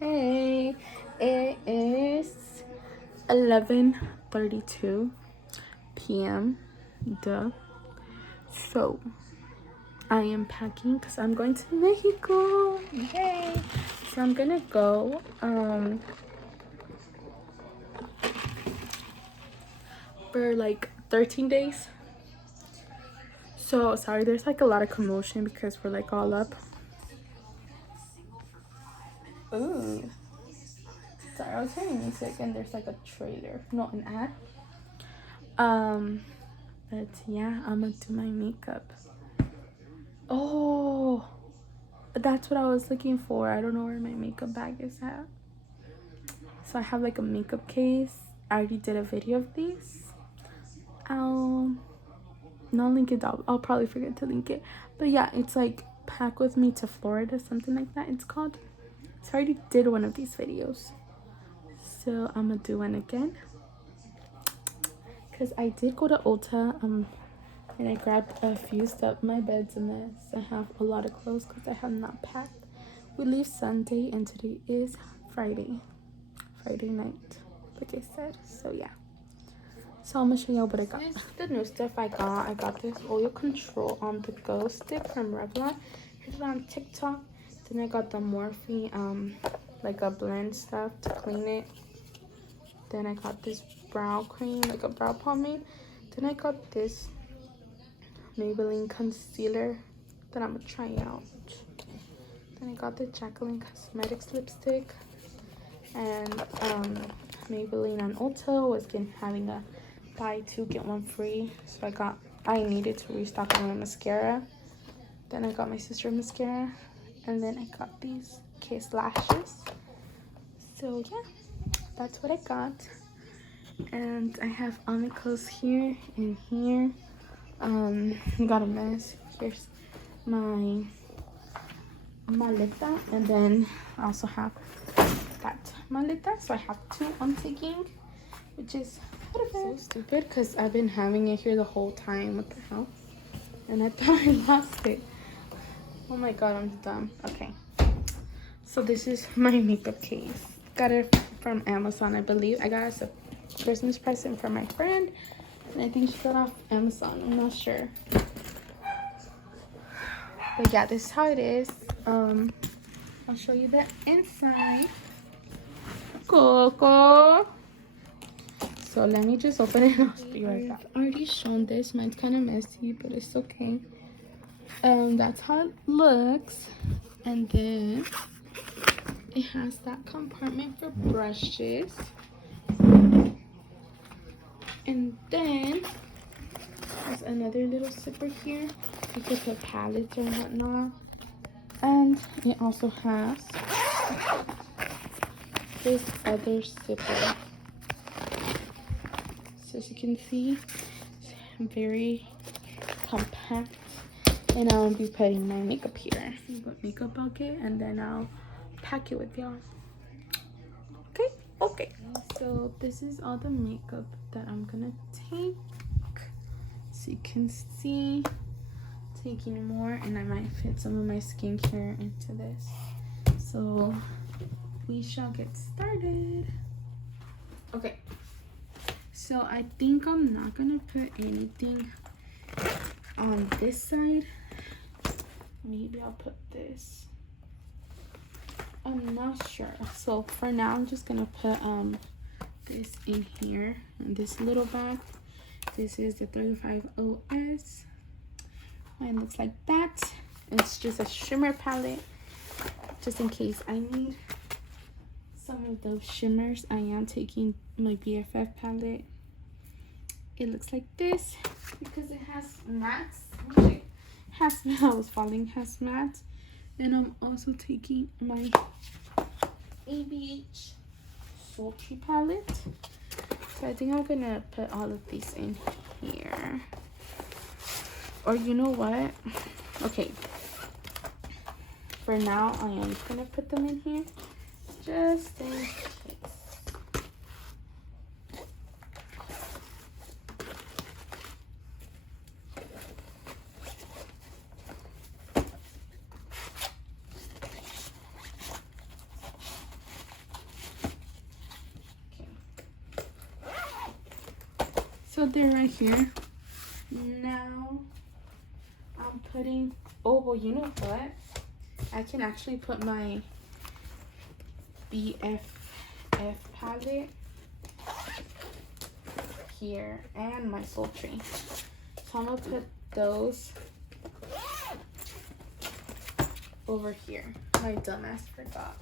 Hey, it is 11:32 p.m. Duh. So I am packing because I'm going to Mexico. Yay! So I'm gonna go for like 13 days. So sorry, there's like a lot of commotion because we're like all up. Ooh. Sorry, I was hearing music and there's like a trailer, not an ad. But yeah, I'm gonna do my makeup. Oh, that's what I was looking for. I don't know where my makeup bag is at. So I have like a makeup case. I already did a video of these. I'll not link it out. I'll probably forget to link it. But yeah, it's like Pack With Me to Florida, something like that it's called. So I already did one of these videos. So I'm gonna do one again. Because I did go to Ulta and I grabbed a few stuff. My bed's a mess. I have a lot of clothes because I have not packed. We leave Sunday and today is Friday night, like I said. So yeah, so I'm gonna show y'all what I got. This is the new stuff I got this oil control on the go stick from Revlon. Heard it on TikTok. Then I got the Morphe like a blend stuff to clean it. Then I got this brow cream, like a brow pomade. Then I got this Maybelline concealer that I'm gonna try out. Then I got the Jacqueline Cosmetics lipstick, and Maybelline on Ulta was having a buy two get one free, so I needed to restock on my mascara. Then I got my sister mascara, and then I got these Kiss lashes. So yeah, that's what I got. And I have all my clothes here and here. Got a mess. Here's my maleta, and then I also have that maleta. So I have two I'm taking, which is so stupid because I've been having it here the whole time. What the hell? And I thought I lost it. Oh my god, I'm dumb. Okay, so this is my makeup case. Got it from Amazon, I believe. I got it as a Christmas present from my friend, and I think she got off Amazon. I'm not sure. But yeah, this is how it is. I'll show you the inside. Coco. So let me just open it. I'll be right back. I've already shown this. Mine's kind of messy, but it's okay. That's how it looks. And then it has that compartment for brushes. And then there's another little zipper here. You could put palettes or whatnot. And it also has this other zipper. So as you can see, it's very compact. And I'll be putting my makeup here. See what makeup I'll get, and then I'll pack it with y'all. Okay. So this is all the makeup that I'm gonna take. So you can see, taking more, and I might fit some of my skincare into this. So we shall get started. Okay. So I think I'm not gonna put anything on this side. Maybe I'll put this. I'm not sure. So for now, I'm just gonna put this in here in this little bag. This is the 35 OS. Mine looks like that. It's just a shimmer palette, just in case I need some of those shimmers. I am taking my BFF palette. It looks like this because it has mattes. Has matte. Then I'm also taking my ABH Sultry palette. So I think I'm gonna put all of these in here. Or you know what? Okay. For now, I am gonna put them in here just in case. So they're right here. Now I'm putting, oh, well, you know what? I can actually put my BFF palette here and my sultry. So I'm gonna put those over here. My dumbass forgot.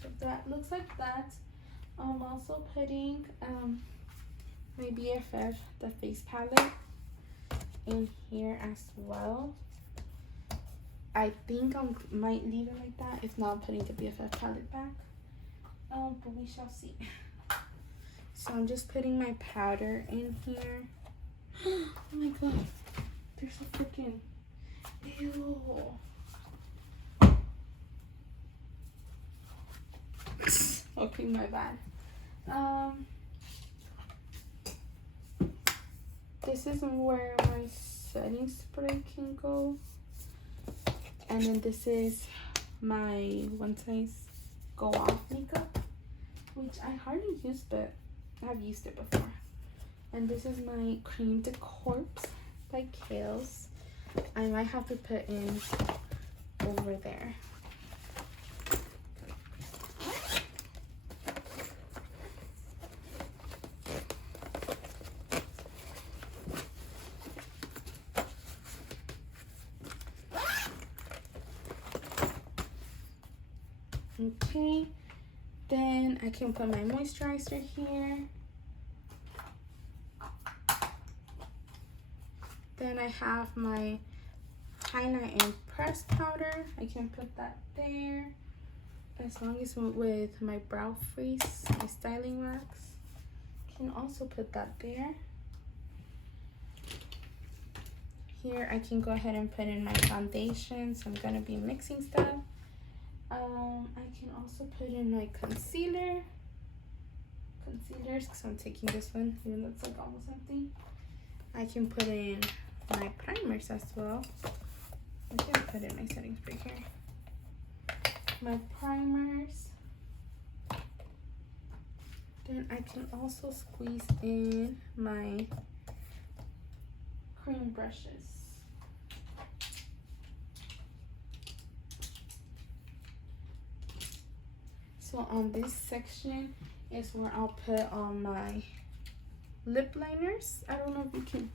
So that looks like that. I'm also putting my BFF, the face palette, in here as well. I think I might leave it like that. If not, I'm putting the BFF palette back. But we shall see. So I'm just putting my powder in here. Oh my god, there's a freaking, ew. Okay, my bad. This is where my setting spray can go. And then this is my One Size Go Off makeup, which I hardly use, but I've used it before. And this is my Cream de Corpse by Kiehl's. I might have to put in over there. Okay, then I can put my moisturizer here. Then I have my highlight and press powder. I can put that there. As long as with my brow freeze, my styling wax. Can also put that there. Here I can go ahead and put in my foundation. So I'm gonna be mixing stuff. I can also put in my concealers, because I'm taking this one, even though it's like almost empty. I can put in my primers as well. I can put in my setting spray here. My primers. Then I can also squeeze in my cream brushes. So on this section is where I'll put on my lip liners. I don't know if you can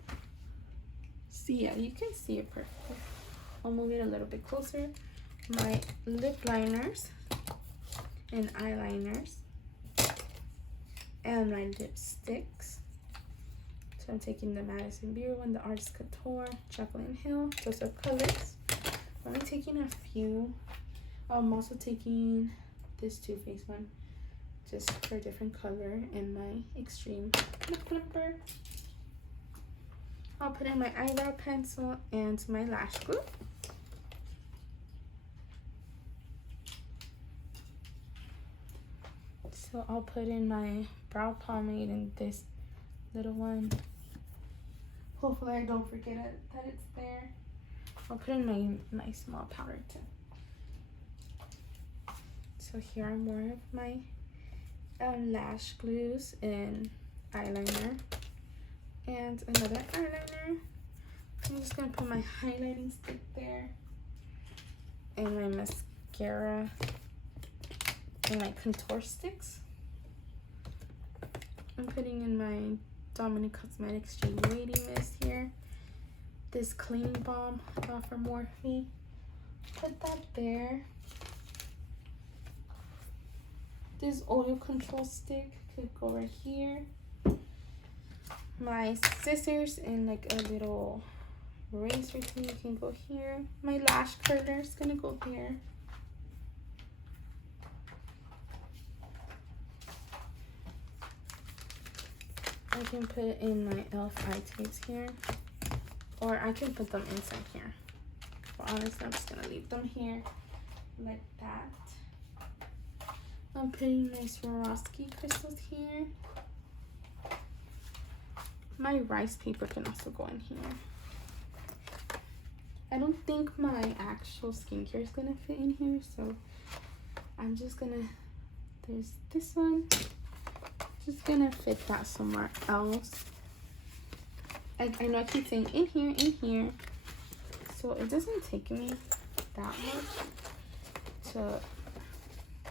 see it. You can see it perfectly. I'll move it a little bit closer. My lip liners and eyeliners and my lipsticks. So I'm taking the Madison Beer one, the Artist Couture, Jaclyn Hill. Those are colors. I'm only taking a few. I'm also taking this Too Faced one, just for a different color, and my Extreme Lip Plumper. I'll put in my eyebrow pencil and my lash glue. So I'll put in my brow pomade in this little one. Hopefully I don't forget it, that it's there. I'll put in my small powder too. So here are more of my lash glues and eyeliner and another eyeliner. I'm just gonna put my highlighting stick there and my mascara and my contour sticks. I'm putting in my Dominique Cosmetics Shade Lady Mist here. This cleaning balm from Morphe. Put that there. This oil control stick could go right here. My scissors and like a little razor thing can go here. My lash curler is gonna go there. I can put in my e.l.f. eye tapes here, or I can put them inside here. But honestly, I'm just gonna leave them here like that. I'm putting my Swarovski crystals here. My rice paper can also go in here. I don't think my actual skincare is gonna fit in here, so I'm just gonna there's this one. Just gonna fit that somewhere else. I know I keep saying in here, so it doesn't take me that much to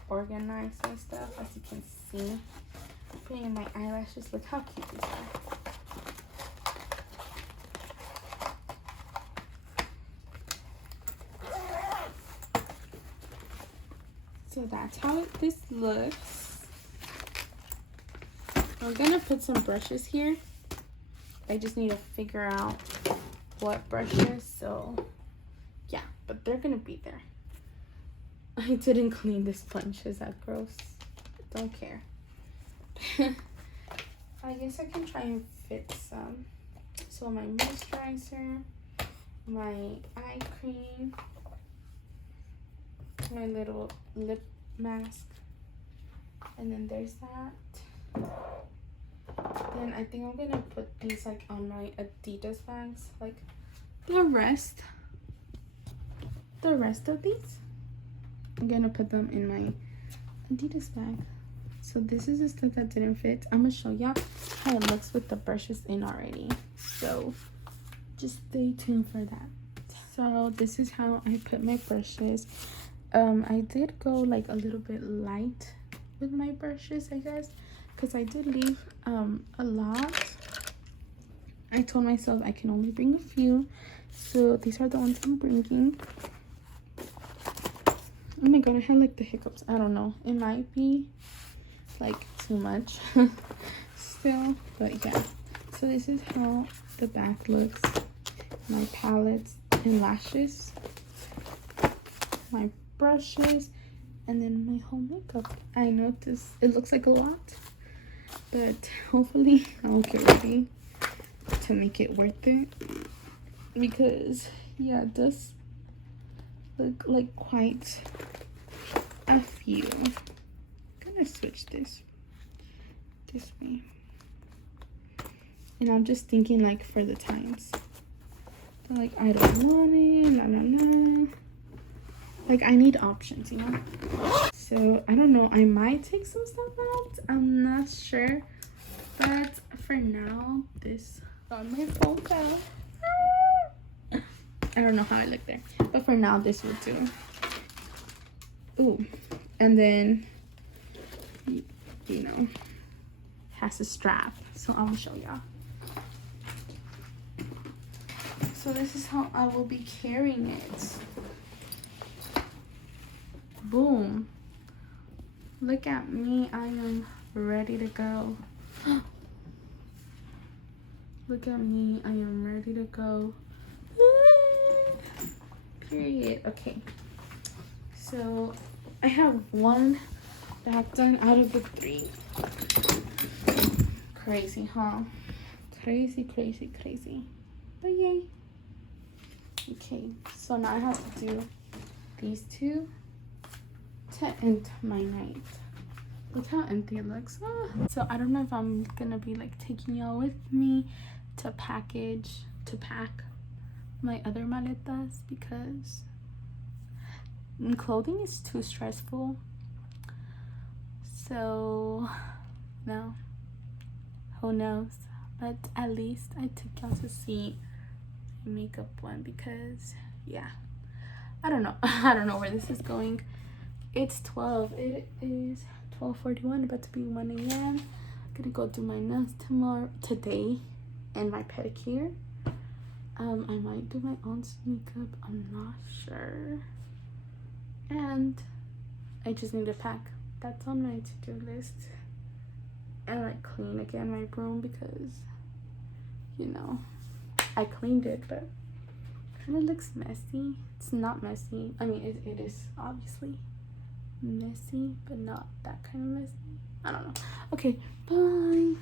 organize and stuff. As you can see, putting in my eyelashes. Look how cute these are. So that's how this looks. I'm gonna put some brushes here. I just need to figure out what brushes, so yeah, but they're gonna be there. I didn't clean this sponge. Is that gross? Don't care. I guess I can try and fit some. So my moisturizer, my eye cream, my little lip mask, and then there's that. Then I think I'm gonna put these like on my Adidas bags, like the rest of these. I'm gonna put them in my Adidas bag. So this is the stuff that didn't fit. I'm gonna show y'all how it looks with the brushes in already, so just stay tuned for that. So this is how I put my brushes. I did go like a little bit light with my brushes, I guess, because I did leave a lot. I told myself I can only bring a few, so these are the ones I'm bringing. Oh my god, I had like the hiccups. I don't know, it might be like too much still, but yeah. So this is how the back looks. My palettes and lashes, my brushes, and then my whole makeup. I know it looks like a lot, but hopefully I'll get ready to make it worth it, because yeah, it does look like quite a few. I'm gonna switch this way, and I'm just thinking like for the times, so, like I don't want it, like I need options, you know. So I don't know, I might take some stuff out, I'm not sure, but for now this on my phone fell. I don't know how I look there, but for now this will do. Ooh, and then you know, has a strap, so I'll show y'all. So this is how I will be carrying it. Boom. Look at me, I am ready to go. Look at me, I am ready to go. Period. Okay, so I have one bag done out of the 3. Crazy, huh? Crazy, but yay. Okay, so now I have to do these 2 to end my night. Look how empty it looks. So I don't know if I'm gonna be like taking y'all with me to pack my other maletas, because clothing is too stressful. So no, who knows, but at least I took y'all to see the makeup one, because yeah, I don't know I don't know where this is going. It's 12, it is 12:41, about to be 1 a.m. I'm gonna go do my nails today, and my pedicure. I might do my own makeup, I'm not sure, and I just need to pack. That's on my to-do list. And like clean again my room, because you know I cleaned it, but kind of looks messy. It's not messy, I mean it is obviously messy, but not that kind of messy. I don't know. Okay, bye.